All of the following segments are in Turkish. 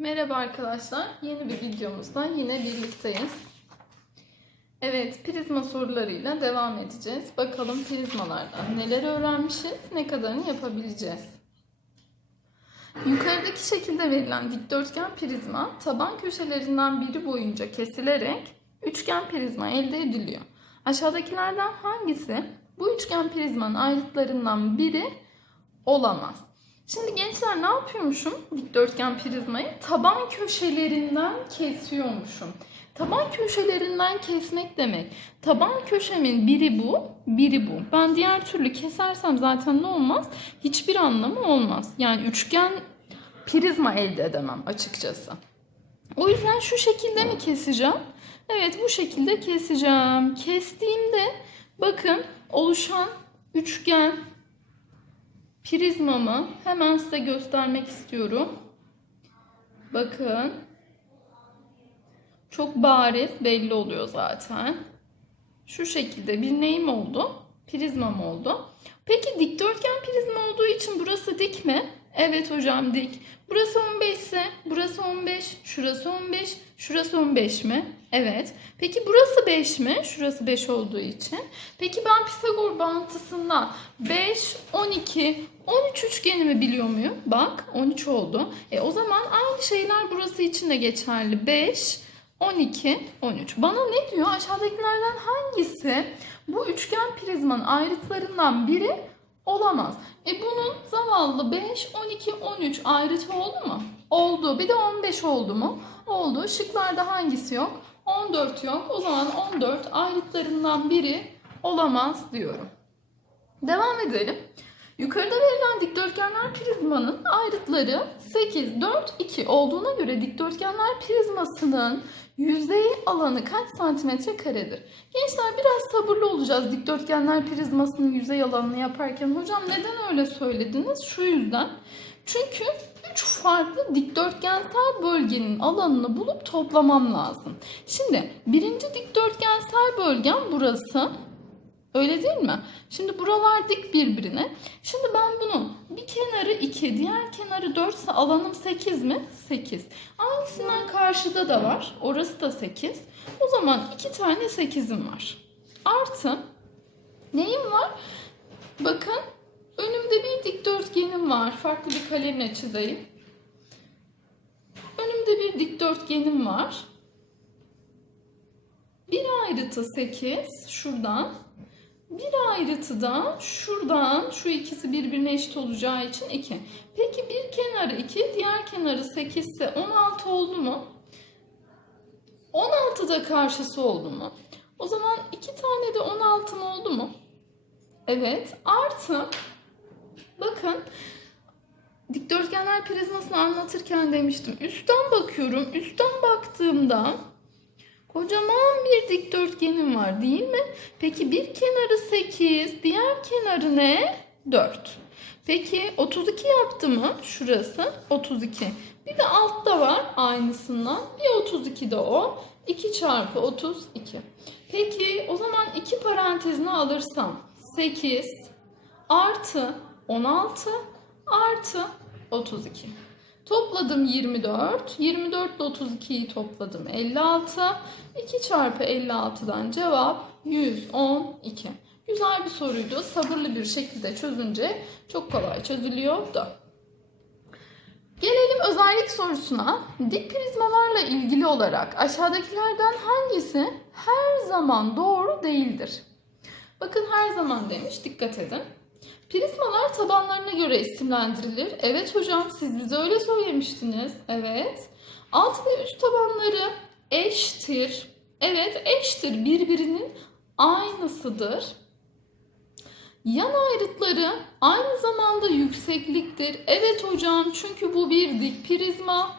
Merhaba arkadaşlar. Yeni bir videomuzda yine birlikteyiz. Evet, prizma sorularıyla devam edeceğiz. Bakalım prizmalardan neler öğrenmişiz, ne kadarını yapabileceğiz. Yukarıdaki şekilde verilen dikdörtgen prizma taban köşelerinden biri boyunca kesilerek üçgen prizma elde ediliyor. Aşağıdakilerden hangisi bu üçgen prizmanın ayrıtlarından biri olamaz? Şimdi gençler ne yapıyormuşum dikdörtgen prizmayı? Taban köşelerinden kesiyormuşum. Taban köşelerinden kesmek demek. Taban köşemin biri bu, biri bu. Ben diğer türlü kesersem zaten ne olmaz? Hiçbir anlamı olmaz. Yani üçgen prizma elde edemem açıkçası. O yüzden şu şekilde mi keseceğim? Evet bu şekilde keseceğim. Kestiğimde bakın oluşan üçgen prizmamı hemen size göstermek istiyorum. Bakın. Çok bariz belli oluyor zaten. Şu şekilde bir neyim oldu? Prizmam oldu. Peki dikdörtgen prizma olduğu için burası dik mi? Evet hocam dik. Burası 15 ise burası 15, şurası 15, şurası 15 mi? Evet. Peki burası 5 mi? Şurası 5 olduğu için. Peki ben Pisagor bağıntısından 5, 12, 13 üçgenimi biliyor muyum? Bak 13 oldu. E o zaman aynı şeyler burası için de geçerli. 5, 12, 13. Bana ne diyor? Aşağıdakilerden hangisi bu üçgen prizmanın ayrıtlarından biri olamaz? E bunun zavallı 5, 12, 13 ayrıtı oldu mu? Oldu. Bir de 15 oldu mu? Oldu. Şıklarda hangisi yok? 14 yok. O zaman 14 ayrıtlarından biri olamaz diyorum. Devam edelim. Yukarıda verilen dikdörtgenler prizmanın ayrıtları 8, 4, 2 olduğuna göre dikdörtgenler prizmasının yüzey alanı kaç santimetre karedir? Gençler biraz sabırlı olacağız dikdörtgenler prizmasının yüzey alanını yaparken. Hocam neden öyle söylediniz? Şu yüzden. Çünkü 3 farklı dikdörtgensel bölgenin alanını bulup toplamam lazım. Şimdi birinci dikdörtgensel bölgem burası. Öyle değil mi? Şimdi buralar dik birbirine. Şimdi ben bunun bir kenarı 2, diğer kenarı 4 ise alanım 8 mi? 8. Aynısından karşıda da var. Orası da 8. O zaman 2 tane 8'im var. Artı neyim var? Bakın önümde bir dikdörtgenim var. Farklı bir kalemle çizeyim. Önümde bir dikdörtgenim var. Bir ayrıtı 8 şuradan. Bir ayrıtı da şuradan şu ikisi birbirine eşit olacağı için 2. Peki bir kenarı 2, diğer kenarı 8 ise 16 oldu mu? 16 da karşısı oldu mu? O zaman iki tane de 16 mı oldu mu? Evet. Artı bakın dikdörtgenler prizmasını anlatırken demiştim. Üstten bakıyorum. Üstten baktığımda Kocaman bir dikdörtgenim var değil mi? Peki bir kenarı 8, diğer kenarı ne? 4. Peki 32 yaptı mı? Şurası 32. Bir de altta var aynısından. Bir 32 de o. 2 çarpı 32. Peki o zaman iki parantezini alırsam 8 artı 16 artı 32. Topladım 24. 24 ile 32'yi topladım 56. 2 çarpı 56'dan cevap 112. Güzel bir soruydu. Sabırlı bir şekilde çözünce çok kolay çözülüyor da. Gelelim özellik sorusuna. Dik prizmalarla ilgili olarak aşağıdakilerden hangisi her zaman doğru değildir? Bakın her zaman demiş. Dikkat edin. Prizmalar tabanlarına göre isimlendirilir. Evet hocam siz bize öyle söylemiştiniz. Evet. Alt ve üst tabanları eştir. Evet eştir. Birbirinin aynısıdır. Yan ayrıtları aynı zamanda yüksekliktir. Evet hocam çünkü bu bir dik prizma.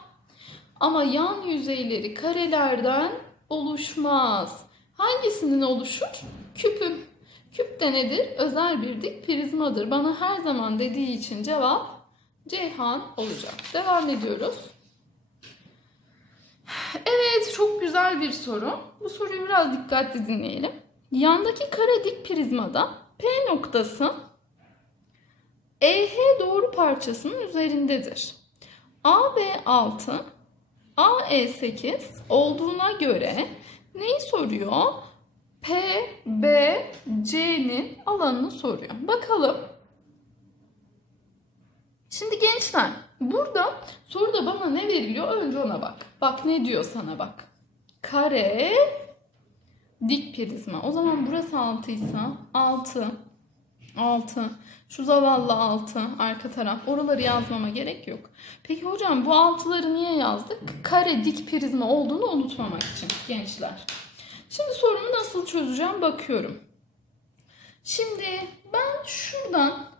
Ama yan yüzeyleri karelerden oluşmaz. Hangisinden oluşur? Küpün. De nedir? Özel bir dik prizmadır. Bana her zaman dediği için cevap Ceyhan olacak. Devam ediyoruz. Evet, çok güzel bir soru. Bu soruyu biraz dikkatli dinleyelim. Yandaki kare dik prizmada P noktası EH doğru parçasının üzerindedir. AB 6, AE8 olduğuna göre neyi soruyor? P, B, C'nin alanını soruyor. Bakalım. Şimdi gençler burada soruda bana ne veriliyor? Önce ona bak. Bak ne diyor sana bak. Kare dik prizma. O zaman burası 6 ise 6 6 şu zavallı 6 arka taraf. Oraları yazmama gerek yok. Peki hocam bu 6'ları niye yazdık? Kare dik prizma olduğunu unutmamak için gençler. Şimdi sorumu nasıl çözeceğim bakıyorum. Şimdi ben şuradan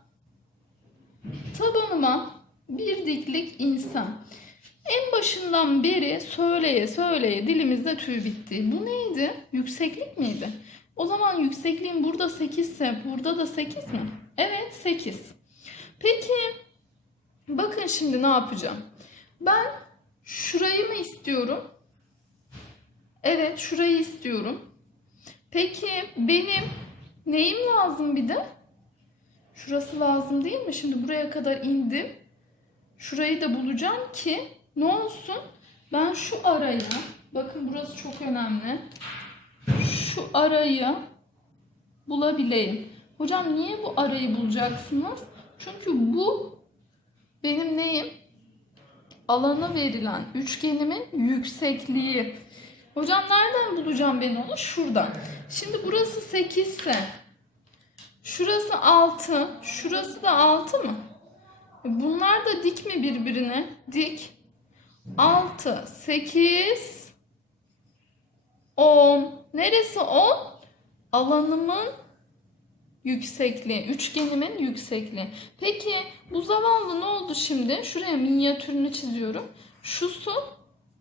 tabanıma bir diklik insan. En başından beri söyleye söyleye dilimizde tüy bitti. Bu neydi? Yükseklik miydi? O zaman yüksekliğim burada 8 ise burada da 8 mi? Evet 8. Peki bakın şimdi ne yapacağım? Ben şurayı mı istiyorum? Evet şurayı istiyorum. Peki benim neyim lazım bir de? Şurası lazım değil mi? Şimdi buraya kadar indim. Şurayı da bulacağım ki ne olsun? Ben şu arayı, bakın burası çok önemli. Şu arayı bulabileyim. Hocam niye bu arayı bulacaksınız? Çünkü bu benim neyim? Alana verilen üçgenimin yüksekliği. Hocam nereden bulacağım ben onu? Şuradan. Şimdi burası 8 ise şurası 6, şurası da 6 mı? Bunlar da dik mi birbirine? Dik. 6, 8, 10. Neresi 10? Alanımın yüksekliği, üçgenimin yüksekliği. Peki bu zavallı ne oldu şimdi? Şuraya minyatürünü çiziyorum. Şusu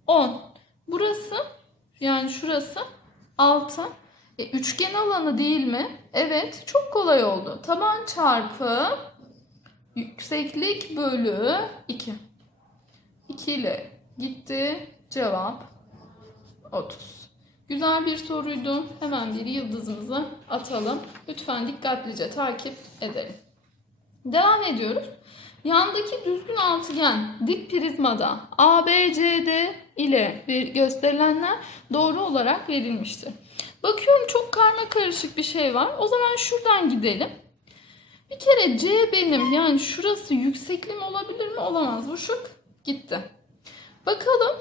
10. Burası yani şurası 6. E, üçgen alanı değil mi? Evet çok kolay oldu. Taban çarpı yükseklik bölü 2. 2 ile gitti. Cevap 30. Güzel bir soruydu. Hemen bir yıldızımızı atalım. Lütfen dikkatlice takip edelim. Devam ediyoruz. Yandaki düzgün altıgen dik prizmada ABCD ile gösterilenler doğru olarak verilmiştir. Bakıyorum çok karma karışık bir şey var. O zaman şuradan gidelim. Bir kere C benim yani şurası yüksekliğim olabilir mi? Olamaz. Bu şık gitti. Bakalım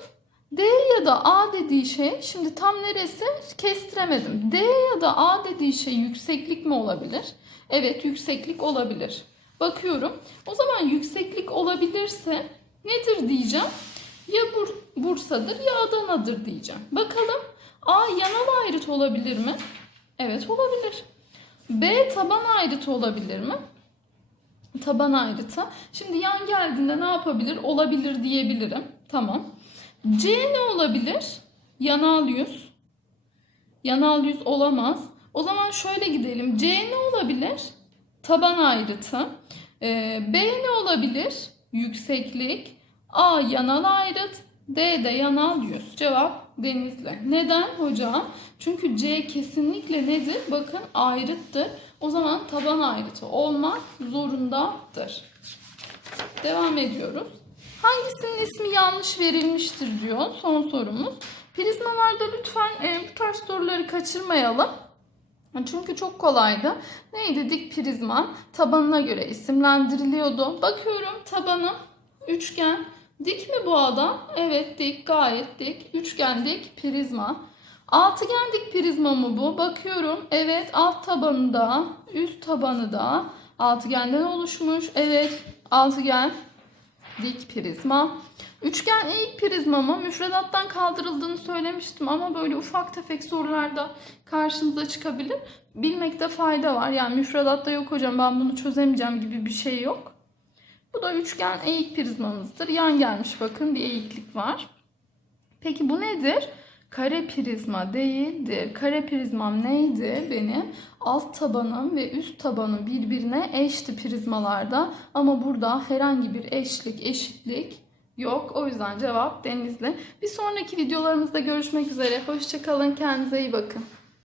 D ya da A dediği şey şimdi tam neresi kestiremedim. D ya da A dediği şey yükseklik mi olabilir? Evet yükseklik olabilir. Bakıyorum. O zaman yükseklik olabilirse nedir diyeceğim? Ya Bur Bursa'dır ya Adana'dır diyeceğim. Bakalım A yanal ayrıt olabilir mi? Evet olabilir. B taban ayrıtı olabilir mi? Taban ayrıtı. Şimdi yan geldiğinde ne yapabilir? Olabilir diyebilirim. Tamam. C ne olabilir? Yanal yüz. Yanal yüz olamaz. O zaman şöyle gidelim. C ne olabilir? Taban ayrıtı. Ee, B ne olabilir? Yükseklik. A yanal ayrıt. D de yanal yüz. Cevap Denizli. Neden hocam? Çünkü C kesinlikle nedir? Bakın ayrıttır. O zaman taban ayrıtı olmak zorundadır. Devam ediyoruz. Hangisinin ismi yanlış verilmiştir diyor son sorumuz. Prizmalarda lütfen e, bu tarz soruları kaçırmayalım. Çünkü çok kolaydı. Neydi? Dik prizma tabanına göre isimlendiriliyordu. Bakıyorum tabanı üçgen. Dik mi bu adam? Evet dik gayet dik. Üçgen dik prizma. Altıgen dik prizma mı bu? Bakıyorum. Evet alt tabanı da üst tabanı da altıgenden oluşmuş. Evet altıgen dik prizma. Üçgen eğik prizma mı? Müfredattan kaldırıldığını söylemiştim ama böyle ufak tefek sorularda karşınıza çıkabilir. Bilmekte fayda var. Yani müfredatta yok hocam ben bunu çözemeyeceğim gibi bir şey yok. Bu da üçgen eğik prizmamızdır. Yan gelmiş bakın bir eğiklik var. Peki bu nedir? Kare prizma değildir. Kare prizmam neydi benim? Alt tabanım ve üst tabanım birbirine eşti prizmalarda. Ama burada herhangi bir eşlik, eşitlik yok. O yüzden cevap denizli. Bir sonraki videolarımızda görüşmek üzere. Hoşçakalın. Kendinize iyi bakın.